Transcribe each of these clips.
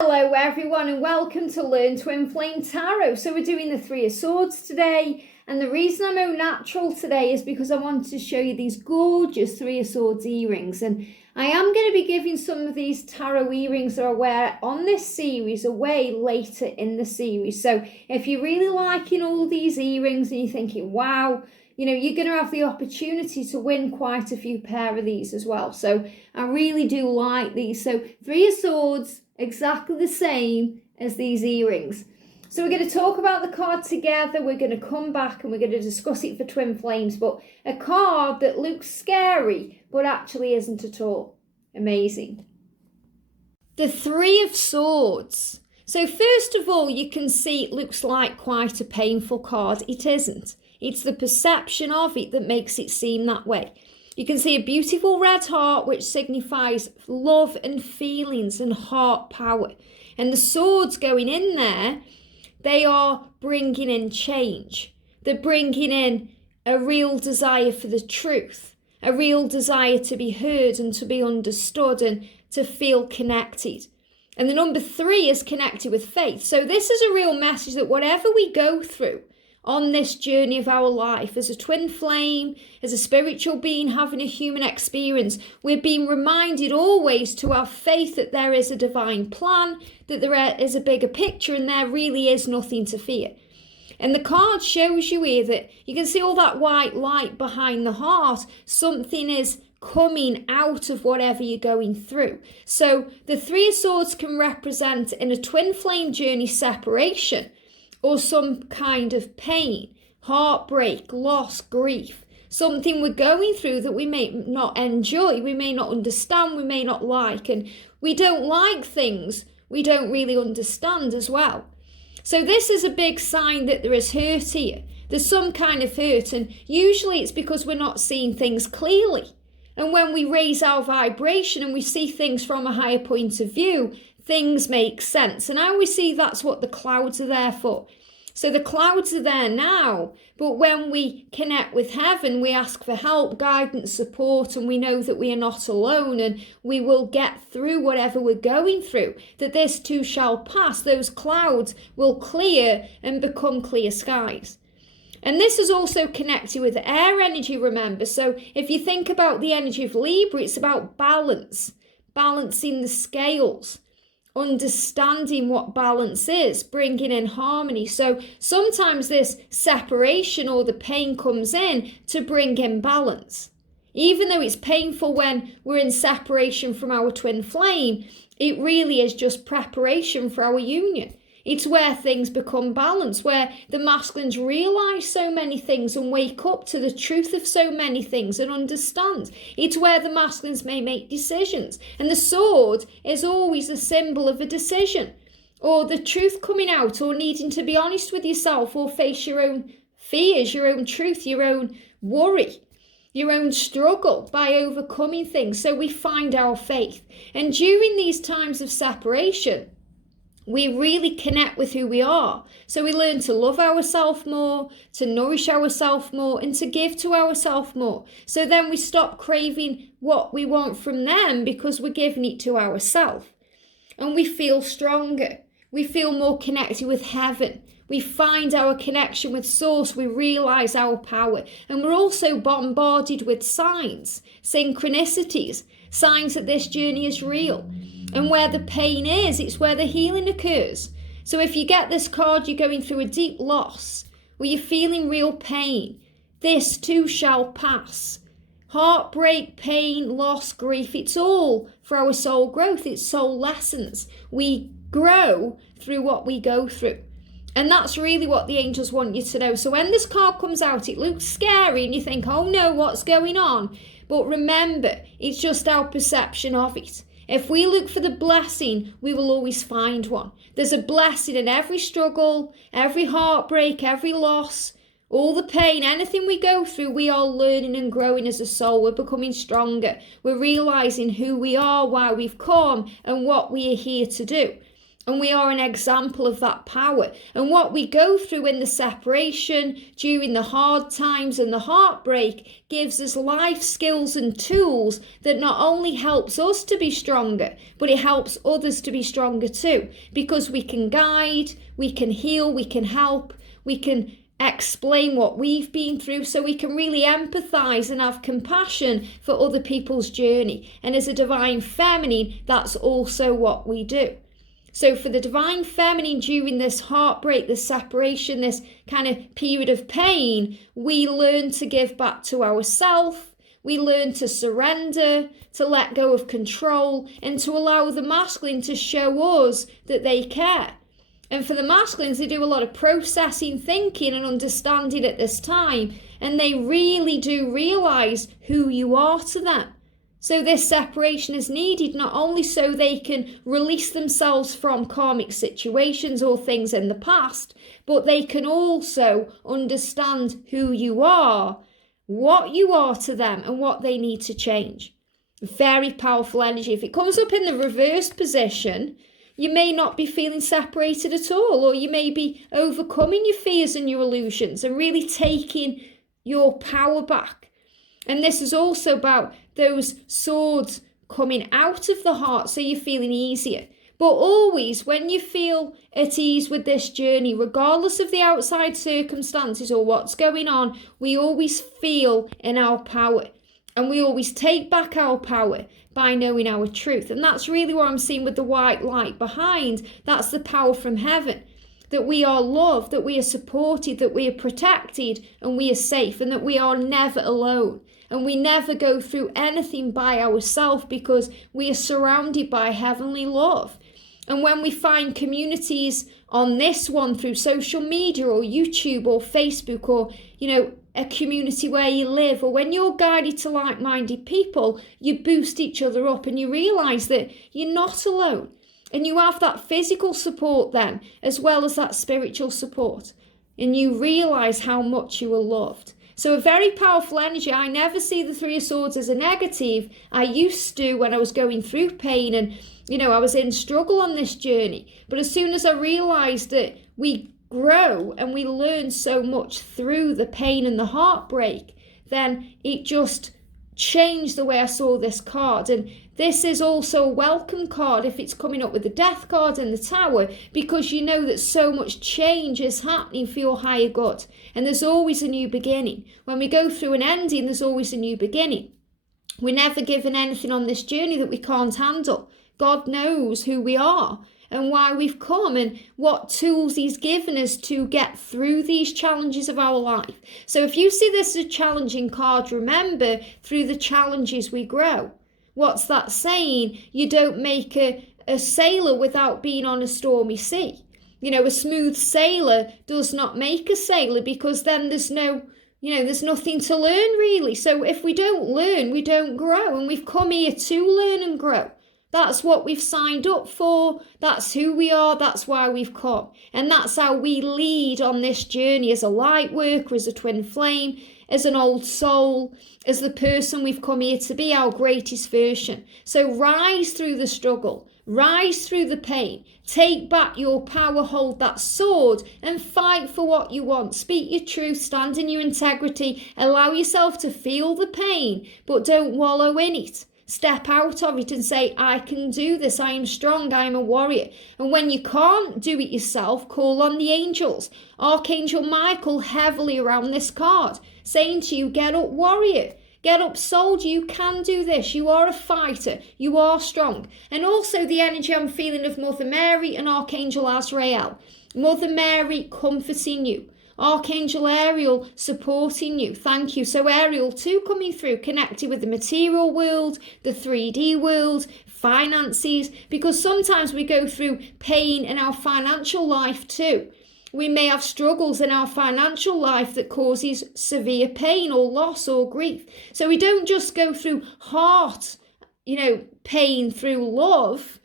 Hello everyone and welcome to Learn Twin Flame Tarot. So we're doing the Three of Swords today, and the reason I'm au natural today is because I wanted to show you these gorgeous Three of Swords earrings, and I am going to be giving some of these tarot earrings that I wear on this series away later in the series. So if you're really liking all these earrings and you're thinking, wow, you're going to have the opportunity to win quite a few pair of these as well. So I really do like these. So Three of Swords, exactly the same as these earrings. So we're going to talk about the card together. We're going to come back and we're going to discuss it for Twin Flames. But a card that looks scary, but actually isn't at all. Amazing. The Three of Swords. So first of all, you can see it looks like quite a painful card. It isn't. It's the perception of it that makes it seem that way. You can see a beautiful red heart, which signifies love and feelings and heart power. And the swords going in there, they are bringing in change. They're bringing in a real desire for the truth, a real desire to be heard and to be understood and to feel connected. And the number 3 is connected with faith. So this is a real message that whatever we go through on this journey of our life, as a twin flame, as a spiritual being having a human experience, we're being reminded always to have faith that there is a divine plan, that there is a bigger picture, and there really is nothing to fear. And the card shows you here that you can see all that white light behind the heart. Something is coming out of whatever you're going through. So the Three of Swords can represent in a twin flame journey separation, or some kind of pain, heartbreak, loss, grief, something we're going through that we may not enjoy, we may not understand, we may not like, and we don't like things we don't really understand as well. So this is a big sign that there is hurt here. There's some kind of hurt, and usually it's because we're not seeing things clearly. And when we raise our vibration and we see things from a higher point of view, things make sense. And I always see that's what the clouds are there for. So the clouds are there now, but when we connect with heaven, we ask for help, guidance, support, and we know that we are not alone and we will get through whatever we're going through, that this too shall pass. Those clouds will clear and become clear skies. And this is also connected with air energy, remember. So if you think about the energy of Libra, it's about balance, balancing the scales, understanding what balance is, bringing in harmony. So sometimes this separation or the pain comes in to bring in balance. Even though it's painful when we're in separation from our twin flame, it really is just preparation for our union. It's where things become balanced, where the masculines realise so many things and wake up to the truth of so many things and understand. It's where the masculines may make decisions. And the sword is always a symbol of a decision, or the truth coming out, or needing to be honest with yourself, or face your own fears, your own truth, your own worry, your own struggle by overcoming things. So we find our faith. And during these times of separation, we really connect with who we are. So we learn to love ourselves more, to nourish ourselves more, and to give to ourselves more. So then we stop craving what we want from them because we're giving it to ourselves. And we feel stronger. We feel more connected with heaven. We find our connection with source. We realize our power. And we're also bombarded with signs, synchronicities, signs that this journey is real. And where the pain is, it's where the healing occurs. So if you get this card, you're going through a deep loss, where you're feeling real pain, this too shall pass. Heartbreak, pain, loss, grief, it's all for our soul growth. It's soul lessons. We grow through what we go through. And that's really what the angels want you to know. So when this card comes out, it looks scary and you think, oh no, what's going on? But remember, it's just our perception of it. If we look for the blessing, we will always find one. There's a blessing in every struggle, every heartbreak, every loss, all the pain, anything we go through. We are learning and growing as a soul. We're becoming stronger. We're realizing who we are, why we've come, and what we are here to do. And we are an example of that power. And what we go through in the separation, during the hard times and the heartbreak, gives us life skills and tools that not only helps us to be stronger, but it helps others to be stronger too. Because we can guide, we can heal, we can help, we can explain what we've been through, so we can really empathize and have compassion for other people's journey. And as a divine feminine, that's also what we do. So for the divine feminine, during this heartbreak, this separation, this kind of period of pain, we learn to give back to ourselves. We learn to surrender, to let go of control, and to allow the masculine to show us that they care. And for the masculines, they do a lot of processing, thinking and understanding at this time, and they really do realize who you are to them. So this separation is needed not only so they can release themselves from karmic situations or things in the past, but they can also understand who you are, what you are to them, and what they need to change. Very powerful energy. If it comes up in the reversed position, you may not be feeling separated at all, or you may be overcoming your fears and your illusions and really taking your power back. And this is also about those swords coming out of the heart, so you're feeling easier. But always, when you feel at ease with this journey, regardless of the outside circumstances or what's going on, we always feel in our power. And we always take back our power by knowing our truth. And that's really what I'm seeing with the white light behind. That's the power from heaven. That we are loved, that we are supported, that we are protected, and we are safe, and that we are never alone. And we never go through anything by ourselves because we are surrounded by heavenly love. And when we find communities on this one through social media or YouTube or Facebook or, a community where you live, or when you're guided to like-minded people, you boost each other up and you realise that you're not alone. And you have that physical support then, as well as that spiritual support. And you realise how much you are loved. So a very powerful energy. I never see the Three of Swords as a negative. I used to when I was going through pain and, I was in struggle on this journey. But as soon as I realised that we grow and we learn so much through the pain and the heartbreak, then it just changed the way I saw this card. And this is also a welcome card if it's coming up with the Death card and the Tower, because you know that so much change is happening for your higher good. And there's always a new beginning. When we go through an ending, there's always a new beginning. We're never given anything on this journey that we can't handle. God knows who we are and why we've come and what tools he's given us to get through these challenges of our life. So if you see this as a challenging card, remember, through the challenges we grow. What's that saying? You don't make a sailor without being on a stormy sea. A smooth sailor does not make a sailor, because then there's nothing to learn really. So if we don't learn, we don't grow, and we've come here to learn and grow. That's what we've signed up for. That's who we are. That's why we've come. And that's how we lead on this journey as a light worker, as a twin flame, as an old soul, as the person we've come here to be, our greatest version. So rise through the struggle. Rise through the pain. Take back your power, hold that sword, and fight for what you want. Speak your truth, stand in your integrity, allow yourself to feel the pain, but don't wallow in it. Step out of it and say, I can do this, I am strong, I am a warrior. And when you can't do it yourself, call on the angels. Archangel Michael heavily around this card, saying to you, get up warrior, get up soldier, you can do this, you are a fighter, you are strong. And also the energy I'm feeling of Mother Mary and Archangel Azrael. Mother Mary comforting you. Archangel Ariel supporting you. Thank you. So Ariel too coming through, connected with the material world, the 3D world, finances, because sometimes we go through pain in our financial life too. We may have struggles in our financial life that causes severe pain or loss or grief. So we don't just go through heart, pain through love.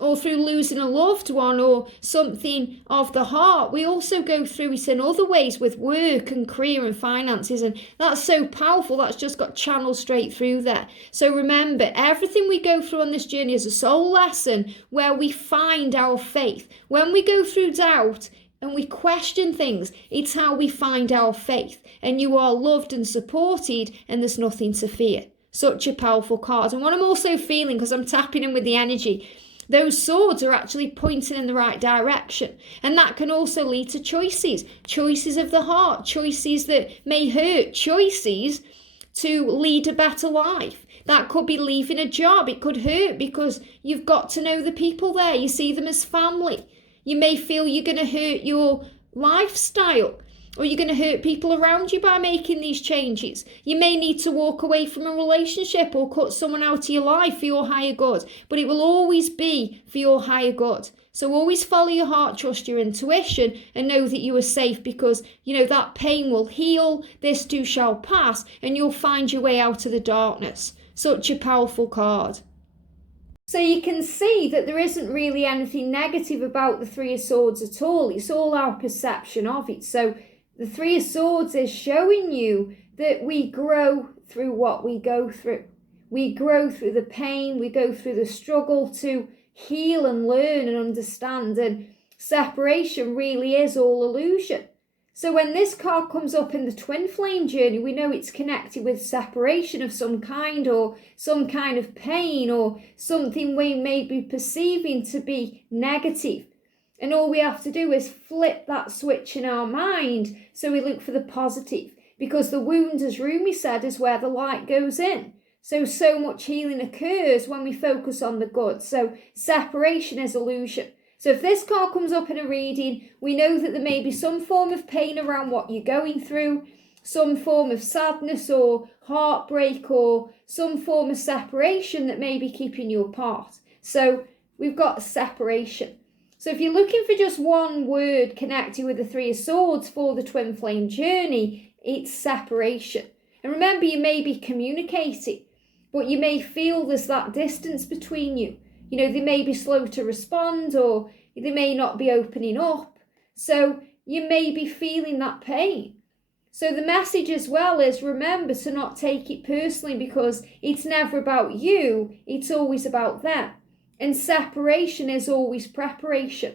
or through losing a loved one or something of the heart. We also go through it in other ways with work and career and finances, and that's so powerful. That's just got channeled straight through there. So remember, everything we go through on this journey is a soul lesson where we find our faith. When we go through doubt and we question things, it's how we find our faith, and you are loved and supported, and there's nothing to fear. Such a powerful card. And what I'm also feeling, because I'm tapping in with the energy, those swords are actually pointing in the right direction. And that can also lead to choices of the heart, choices that may hurt, choices to lead a better life. That could be leaving a job. It could hurt because you've got to know the people there. You see them as family. You may feel you're going to hurt your lifestyle, or you're going to hurt people around you by making these changes. You may need to walk away from a relationship or cut someone out of your life for your higher good, but it will always be for your higher good. So always follow your heart, trust your intuition, and know that you are safe, because that pain will heal, this too shall pass, and you'll find your way out of the darkness. Such a powerful card. So you can see that there isn't really anything negative about the Three of Swords at all. It's all our perception of it. So the Three of Swords is showing you that we grow through what we go through. We grow through the pain, we go through the struggle to heal and learn and understand, and separation really is all illusion. So when this card comes up in the twin flame journey, we know it's connected with separation of some kind, or some kind of pain, or something we may be perceiving to be negative. And all we have to do is flip that switch in our mind so we look for the positive, because the wound, as Rumi said, is where the light goes in. So much healing occurs when we focus on the good. So separation is illusion. So if this card comes up in a reading, we know that there may be some form of pain around what you're going through, some form of sadness or heartbreak, or some form of separation that may be keeping you apart. So we've got separation. So if you're looking for just one word connected with the Three of Swords for the twin flame journey, it's separation. And remember, you may be communicating, but you may feel there's that distance between you. They may be slow to respond, or they may not be opening up. So you may be feeling that pain. So the message as well is, remember to not take it personally, because it's never about you, it's always about them. And separation is always preparation.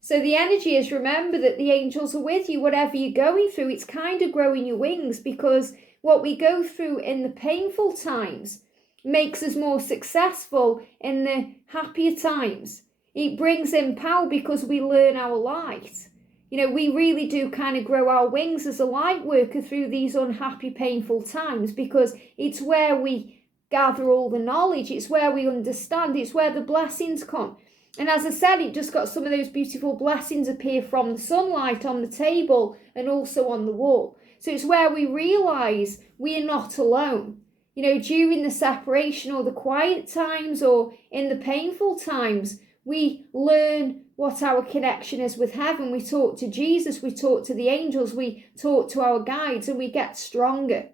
So the energy is, remember that the angels are with you. Whatever you're going through, it's kind of growing your wings, because what we go through in the painful times makes us more successful in the happier times. It brings in power because we learn our light. We really do kind of grow our wings as a light worker through these unhappy, painful times, because it's where we gather all the knowledge, it's where we understand, it's where the blessings come. And as I said, it just got some of those beautiful blessings appear from the sunlight on the table and also on the wall. So it's where we realise we are not alone. During the separation or the quiet times or in the painful times, we learn what our connection is with heaven. We talk to Jesus, we talk to the angels, we talk to our guides, and we get stronger.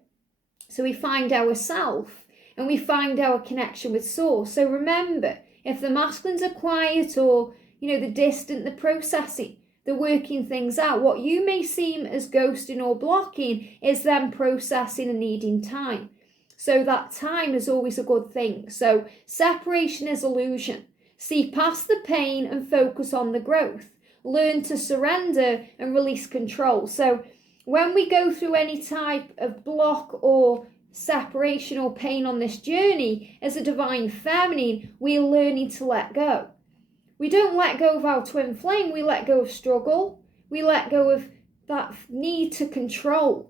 So we find ourselves and we find our connection with Source. So remember, if the masculines are quiet, or, the distant, the processing, the working things out, what you may seem as ghosting or blocking is them processing and needing time. So that time is always a good thing. So separation is illusion. See past the pain and focus on the growth. Learn to surrender and release control. So when we go through any type of block or separation or pain on this journey, as a divine feminine, we're learning to let go. We don't let go of our twin flame, we let go of struggle, we let go of that need to control.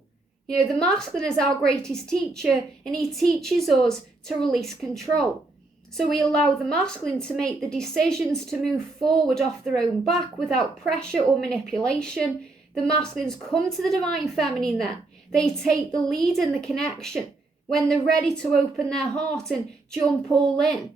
The masculine is our greatest teacher, and he teaches us to release control. So we allow the masculine to make the decisions to move forward off their own back without pressure or manipulation. The masculines come to the divine feminine then. They take the lead in the connection when they're ready to open their heart and jump all in.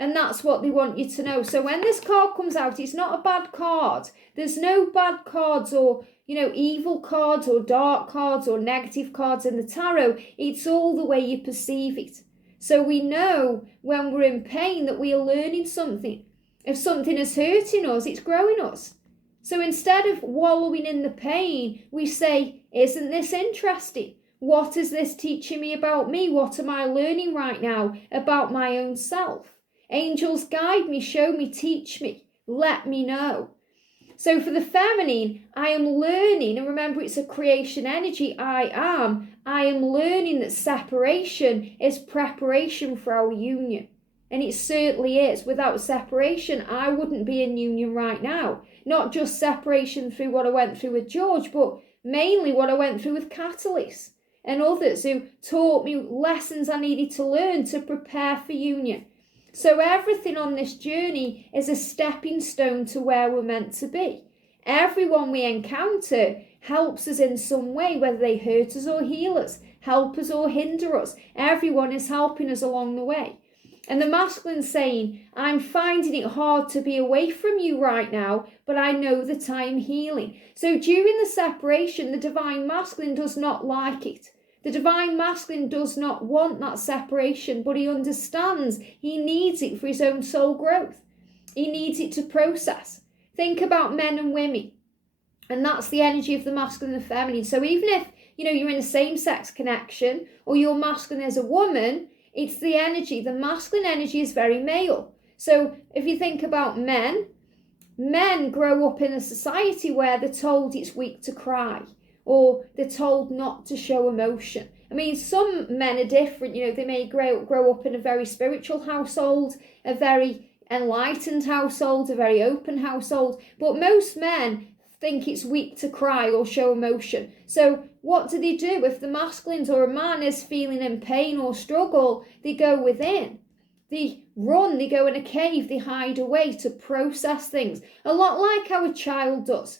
And that's what they want you to know. So when this card comes out, it's not a bad card. There's no bad cards or, evil cards or dark cards or negative cards in the tarot. It's all the way you perceive it. So we know when we're in pain that we are learning something. If something is hurting us, it's growing us. So instead of wallowing in the pain, we say, isn't this interesting? What is this teaching me about me? What am I learning right now about my own self? Angels guide me, show me, teach me, let me know. So for the feminine, I am learning, and remember it's a creation energy, I am learning that separation is preparation for our union. And it certainly is. Without separation, I wouldn't be in union right now. Not just separation through what I went through with George, but mainly what I went through with Catalyst and others who taught me lessons I needed to learn to prepare for union. So everything on this journey is a stepping stone to where we're meant to be. Everyone we encounter helps us in some way, whether they hurt us or heal us, help us or hinder us. Everyone is helping us along the way. And the masculine saying, I'm finding it hard to be away from you right now, but I know that I am healing. So during the separation, the divine masculine does not like it. The divine masculine does not want that separation, but he understands he needs it for his own soul growth. He needs it to process. Think about men and women. And that's the energy of the masculine and feminine. So even if, you're in a same-sex connection or you're masculine as a woman, it's the energy. The masculine energy is very male. So if you think about men grow up in a society where they're told it's weak to cry, or they're told not to show emotion. I mean, some men are different. They may grow up in a very spiritual household, a very enlightened household, a very open household. But most men think it's weak to cry or show emotion. So what do? If the masculines or a man is feeling in pain or struggle, they go within. They run, they go in a cave, they hide away to process things. A lot like how a child does.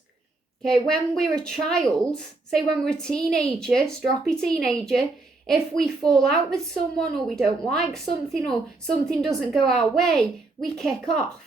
Okay, when we're a child, say when we're a teenager, stroppy teenager, if we fall out with someone or we don't like something or something doesn't go our way, we kick off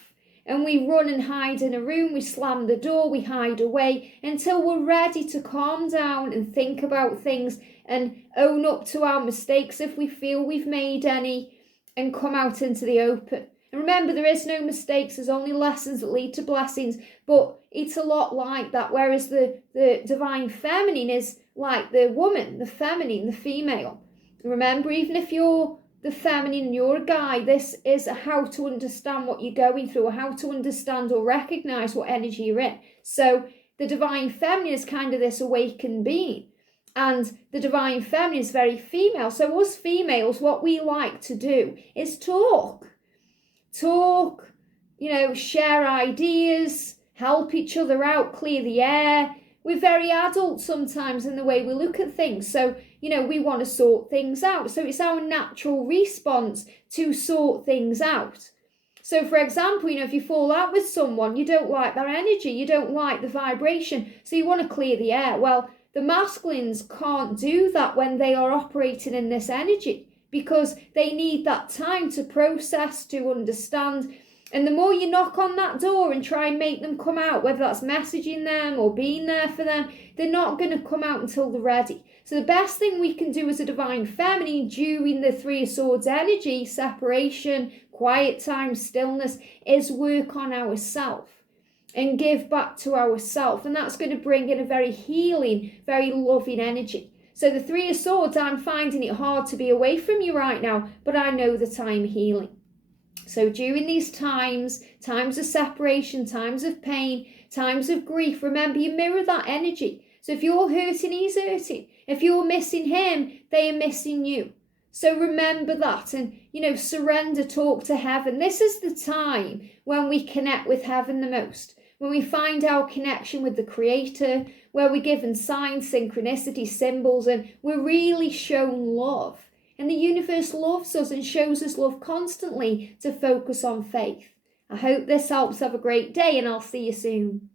and we run and hide in a room, we slam the door, we hide away until we're ready to calm down and think about things and own up to our mistakes if we feel we've made any and come out into the open. And remember, there is no mistakes, there's only lessons that lead to blessings, but it's a lot like that, whereas the divine feminine is like the woman, the feminine, the female. Remember, even if you're the feminine and you're a guy, this is how to understand what you're going through, or how to understand or recognize what energy you're in. So the divine feminine is kind of this awakened being, and the divine feminine is very female. So us females, what we like to do is talk, share ideas, help each other out, clear the air. We're very adult sometimes in the way we look at things. So, we want to sort things out. So it's our natural response to sort things out. So, for example, if you fall out with someone, you don't like their energy, you don't like the vibration, so you want to clear the air. Well, the masculines can't do that when they are operating in this energy, because they need that time to process, to understand. And the more you knock on that door and try and make them come out, whether that's messaging them or being there for them, they're not going to come out until they're ready. So the best thing we can do as a divine feminine during the Three of Swords energy, separation, quiet time, stillness, is work on ourselves and give back to ourselves. And that's going to bring in a very healing, very loving energy. So the Three of Swords, I'm finding it hard to be away from you right now, but I know that I'm healing. So during these times of separation, times of pain, times of grief, remember you mirror that energy. So if you're hurting, he's hurting. If you're missing him, they are missing you. So remember that and, surrender, talk to heaven. This is the time when we connect with heaven the most, when we find our connection with the Creator, where we're given signs, synchronicity, symbols, and we're really shown love. And the universe loves us and shows us love constantly to focus on faith. I hope this helps. Have a great day and I'll see you soon.